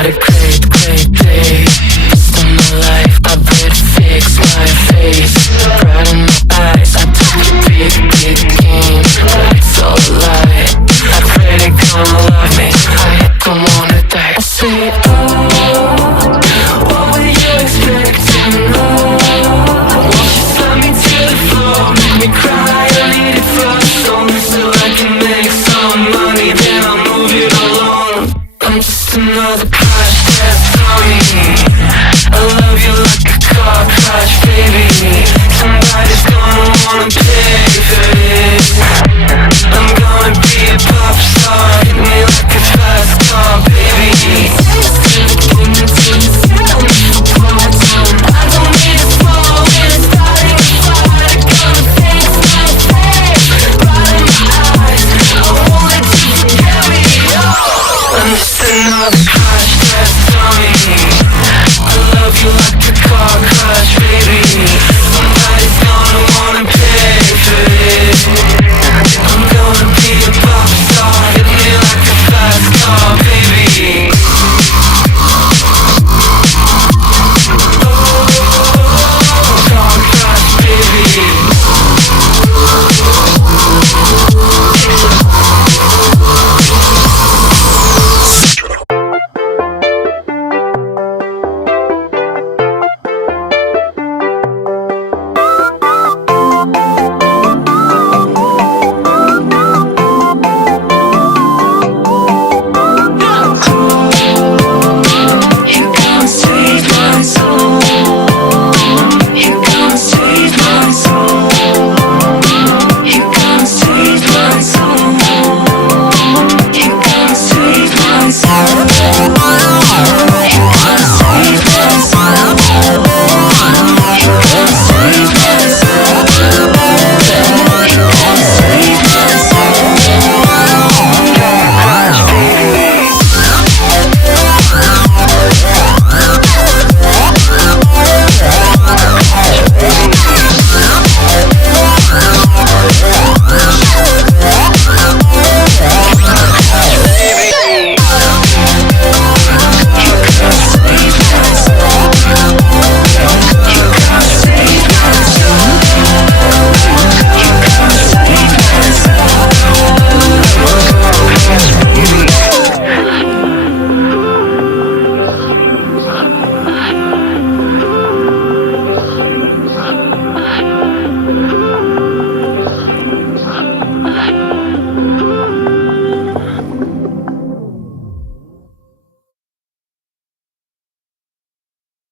had a great, great day. Just on my life, I better fix my face. Pride in my eyes, I took a big, big game, but it's all a lie. I pray they gonna love me, I don't wanna die. I say, oh, what were you expecting? Oh, won't you slam me to the floor, make me cry, I need it for a song, so I can make some money, then I'll move it along. I'm just another crash test dummy. I love you like a car crash, baby.